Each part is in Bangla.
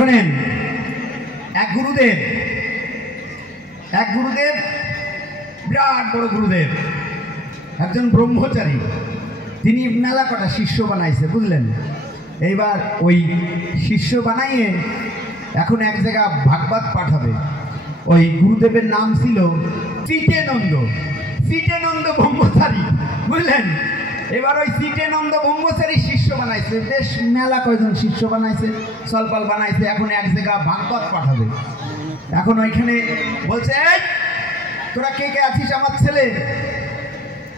শোনেন, এক গুরুদেব বিরাট বড় গুরুদেব, একজন ব্রহ্মচারী, তিনি মেলা কটা শিষ্য বানাইছে, বুঝলেন। এইবার ওই শিষ্য বানাইয়ে এখন এক জায়গা ভাগবত পাঠাবে। ওই গুরুদেবের নাম ছিল চিতেনন্দ ব্রহ্মচারী, বুঝলেন। এবার ওই চিতেনন্দ ব্রহ্মচারী শিষ্য বানাইছে, বেশ মেলা কয়জন শিষ্য বানাইছে, সলপাল বানাইছে। এখন এক জায়গা ভাগবত পাঠাবে। এখন ওইখানে বলছে, তোরা কে কে আছিস আমার ছেলে,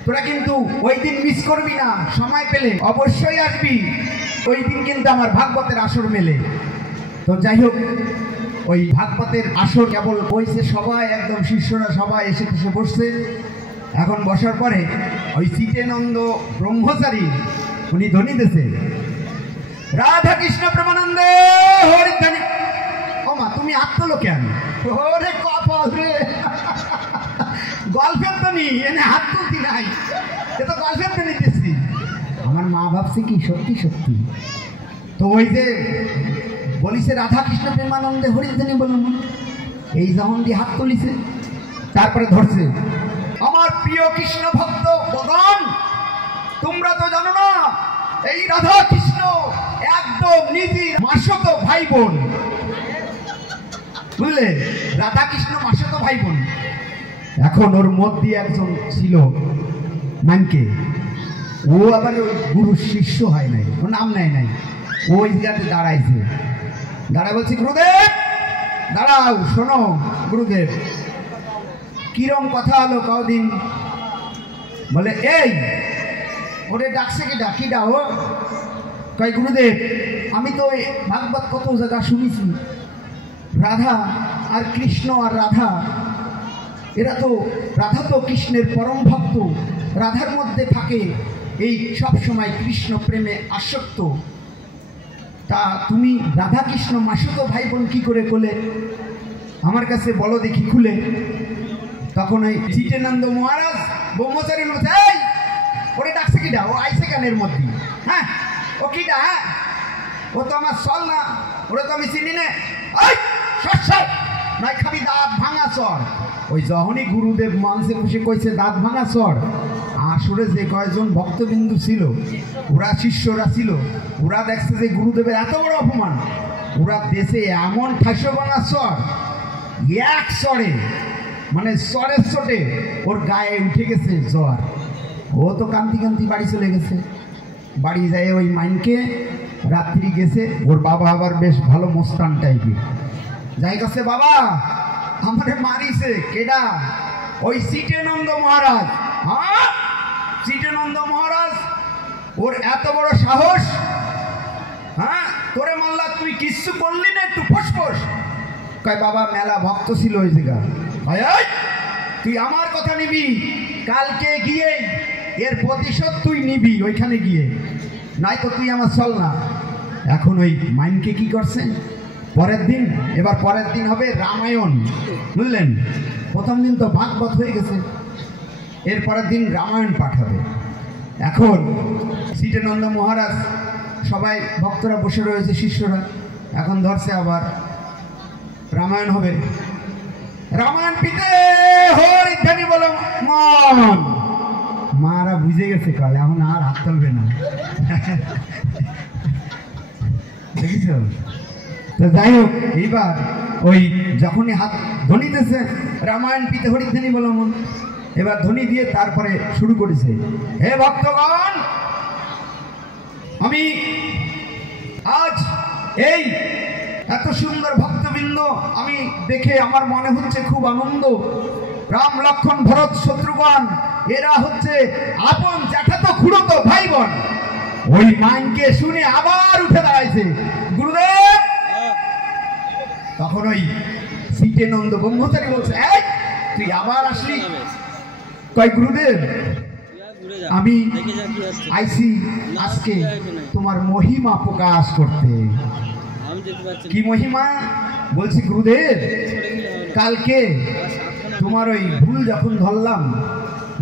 তোরা কিন্তু ওই দিন মিস করবি না, সময় পেলে অবশ্যই আসবি, ওই দিন কিন্তু আমার ভাগবতের আসর মেলে। তো যাই হোক, ওই ভাগবতের আসর কেবল বইছে, সবাই একদম শিষ্যরা সবাই এসে বসছে। এখন বসার পরে ওই চিতেনন্দ ব্রহ্মচারী উনি ধ্বনি দিয়েছে, রাধা কৃষ্ণ প্রেমানন্দে হরিধ্বনি। ও মা, তুমি আত্মলো কেন? ওরে কপাল রে, গল্পের তো নি এনে হাত তুলতি নাই, এ তো গল্পের তো নিতেছি। আমার মা ভাবছে কি সত্যি সত্যি। তো ওই যে বলিছে রাধা কৃষ্ণ প্রেমানন্দে হরিধ্বনি বলুন, এই যখন দিয়ে হাত তুলিছে, তারপরে ধরছে, আমার প্রিয় কৃষ্ণ ভক্ত ভগবান, তোমরা তো জানো না এই রাধা কৃষ্ণ একদম নিজের মাসত ভাই বোন, বুঝলে, রাধা কৃষ্ণ মাসত ভাই বোন। এখন ওর মধ্যে একজন ছিল মানকে, ও আবার ওই গুরুর শিষ্য হয় নাই, ওর নাম নেয় নাই, ওই জায়গাতে দাঁড়াইছে, দাঁড়ায় বলছি, গুরুদেব দাঁড়াও, শোনো গুরুদেব, কিরম কথা হলো কদিন? বলে, এই ওরে ডাকছে কিডা ও? কয়, গুরুদেব আমি তো ভাগবত কত জায়গা শুনেছি, রাধা আর কৃষ্ণ আর রাধা, রাধা তো কৃষ্ণের পরম ভক্ত, রাধার মধ্যে থাকে এই সব সময় কৃষ্ণ প্রেমে আসক্ত, তা তুমি রাধা কৃষ্ণ মাসুত ভাই বোন কি করে কোলে? আমার কাছে বলো দেখি খুলে। তখন ওই চিতেনন্দ মহারাজ ব্রহ্মচারী বলছে, এই ওরে ডাকছে কিডা? ও আইসে গানের মধ্যে, হ্যাঁ ও কিডা? ও তো আমার চল না, ওরে তো আমি চিনি না, নাই খাবি দাঁত ভাঙা চর। ওই যখনই গুরুদেব মঞ্চে বসে কইছে দাঁত ভাঙা চর, আসরে যে কয়েকজন ভক্তবিন্দু ছিল, ওরা শিষ্যরা ছিল, ওরা দেখছে যে গুরুদেবের এত বড় অপমান, ওরা দেশে এমন ঠাসো ভাঙা চর, এক চরে মানে চরের চোটে ওর গায়ে উঠে গেছে জ্বর। ও তো কান্তি কান্তি বাড়ি চলে গেছে। বাড়ি যায় ওই মাইনকে রাত্রি গেছে, ওর বাবা আবার বেশ ভালো মোস্তান টাইপের, যাই কাছে, বাবা আমারে মারিছে। কেডা? ওই চিতেনন্দ মহারাজ। হ্যাঁ, চিতেনন্দ মহারাজ, ওর এত বড় সাহস, হ্যাঁ তোরে মাল্লা, তুই কিচ্ছু করলি না, একটু ফসফস। কয়, বাবা মেলা ভক্ত ছিল ওই জায়গা। তুই আমার কথা নিবি, কালকে গিয়ে এর প্রতিশোধ তুই নিবি ওইখানে গিয়ে, নাই তো তুই আমার চল না। এখন ওই মাইনকে কি করছেন, পরের দিন হবে রামায়ণ, বুঝলেন। প্রথম দিন তো ভাগবত হয়ে গেছে, এর পরের দিন রামায়ণ পাঠ হবে। এখন চিতেনন্দ মহারাজ, সবাই ভক্তরা বসে রয়েছে, শিষ্যরা, এখন ধরছে আবার রামায়ণ হবে। রামায়ণ পিতে হরিধ্বনি বলো মন। মারা বুঝে গেছে কাল, এখন আর হাত তুলবে না, দেখিস। তো যাই হোক, এইবার ওই যখনই হাত ধ্বনি দিয়েছে, রামায়ণ পিতে হরিধ্বনি বলো মন, এবার ধ্বনি দিয়ে তারপরে শুরু করেছে, হে ভক্তগণ, আমি আজ এই এত সুন্দর ভক্তবৃন্দ আমি দেখে আমার মনে হচ্ছে খুব আনন্দ। রাম লক্ষ্মণ ভরত শত্রুঘ্ন এরা হচ্ছে আপন জ্যাঠাতো খুড়তো ভাই বোন। ওই মাইনকে শুনে আবার উঠে দাঁড়াইছে, গুরুদেব। তখন ওই চিতেনন্দ ব্রহ্মচারী বলছে, এই তুই আবার আসলি? কয়, গুরুদেব আমি আইছি আজকে তোমার মহিমা প্রকাশ করতে। কি মহিমা? বলছি, গুরুদেব কালকে তোমার ওই ভুল যখন ধরলাম,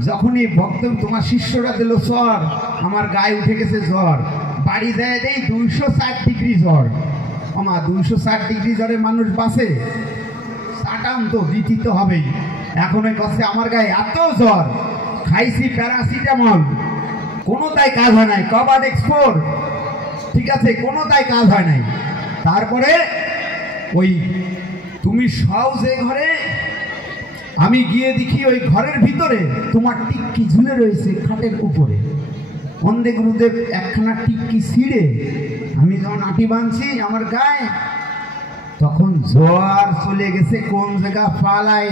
যখনই ভক্ত তোমার শিষ্যরা দিল জ্বর, আমার গায়ে উঠে গেছে জ্বর, বাড়ি যায় দেই 204 ডিগ্রি জ্বর। আমার 260 ডিগ্রি জ্বরে মানুষ বাঁচে, সাটান তো দিতে হবেই। এখন ওই কাছে আমার গায়ে এত জ্বর, খাইছি প্যারাসিটামল, কোনোটাই কাজ হয় নাই। কভার এক্সপোর ঠিক আছে, কোনোটাই কাজ হয় নাই। তারপরে ওই তুমি সব যে ঘরে, আমি গিয়ে দেখি ওই ঘরের ভিতরে তোমার টিক্কি ঝুলে রয়েছে খাটের উপরে। অন্ধে গুরুদেব একখানা টিক্কি ছিঁড়ে আমি যখন আটি বাঁধছি আমার গায়ে, তখন জ্বর চলে গেছে কোন জায়গা পালাই,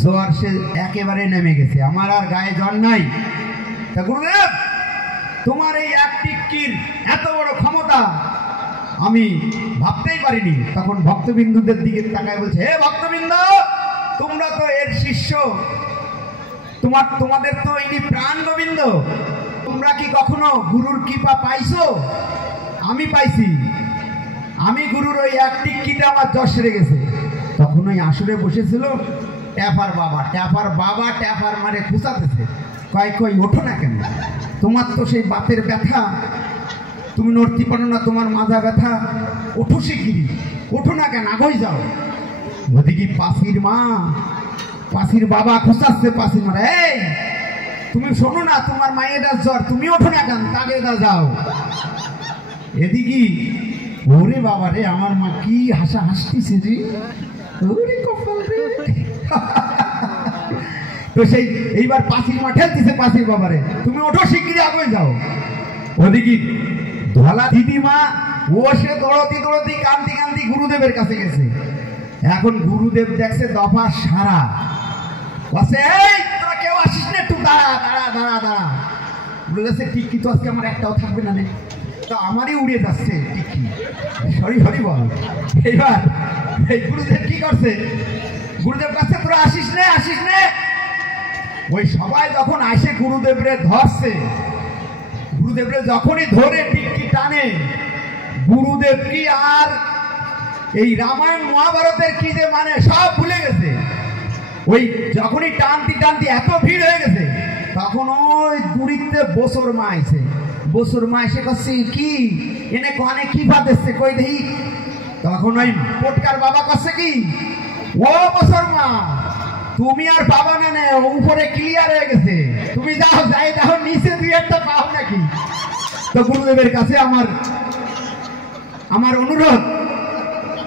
জ্বর সে একেবারে নেমে গেছে, আমার আর গায়ে জ্বর নাই। তা গুরুদেব তোমার এই এক টিক্কির এত বড় ক্ষমতা আমি ভাবতেই পারিনি। তখন ভক্তবিন্দুদের দিকে তাকায় বলছে, হে ভক্তবৃন্দ, তোমরা তো এর শিষ্য, তোমাদের তো ইনি প্রাণ গোবিন্দ, তোমরা কি কখনো গুরুর কৃপা পাইছো? আমি পাইছি। আমি গুরুর ওই এক টিক্কিতে আমার জ্বর সেরে গেছে। তখন ওই আসরে বসেছিল ট্যাপার বাবা, ট্যাপার মারে খুঁচাতেছে, কই ওঠো না কেন? তোমার তো সেই বাতের ব্যথা, তুমি নড়তে পারো না, তোমার মাজা ব্যথা, ওঠো শিগগিরি, ওঠো না কেন, আগোই যাও। ওদিকে পাশির বাবা খুঁচাচ্ছে, পাশির মারা, এই তুমি শোনো না, তোমার মায়ের জ্বর, তুমি ওঠো না কেন, তাকে যাও। এদিকে ওরে বাবা রে, আমার মা কি হাসা হাসতেছে রে, ওরে কপাল রে। তো সেই এইবার পাশির মা ঠেলতেছে পাশির বাবারে, তুমি ওঠো শিগগিরি, আগে যাও। ওদিকে ধলা দিদিমা ও সে দৌড়তি কান্তি গুরুদেবের কাছে গেছে। এখন গুরুদেব দেখছে দফা সারা, বসে এই তোরা কেউ আসিস না, একটু দাঁড়া। বলেছে টিক্কি তো আজকে আমার একটাও থাকবে না, তো আমারই উড়ে যাচ্ছে টিক্কি, হরি বল। এইবার এই গুরুদেব কি করছে, গুরুদেব কাছে তোরা আসিস নে। ওই সবাই যখন আসে গুরুদেবরে ধরছে, গুরুদেবরে যখনই ধরে টিক্কি টানে, গুরুদেব কি আর এই রামায়ণ মহাভারতের কি যে মানে সব ভুলে গেছে। ওই যখনই টানতি এত ভিড় হয়ে গেছে, তখন ওই দূরিতে বছর মা এসে করছে কি এনে কানে কি পাতেছে কই দেখি। তখন ওই পটকার বাবা করছে কি, ও বছর মা তুমি আর বাবা না উপরে ক্লিয়ার হয়ে গেছে, তুমি যাও দেখো নিচে দুই একটা পাও নাকি। তো গুরুদেবের কাছে আমার অনুরোধ,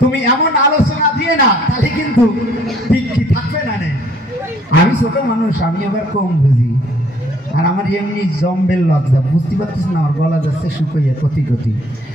তুমি এমন আলোচনা দিয়ে না, তাহলে কিন্তু টিক্কি থাকবে না। আমি ছোট মানুষ, আমি আবার কম বুঝি, আর আমার এমনি জম্বেল লজ্জা, বুঝতে পারতেছি না, আমার গলা যাচ্ছে শুকিয়ে কতি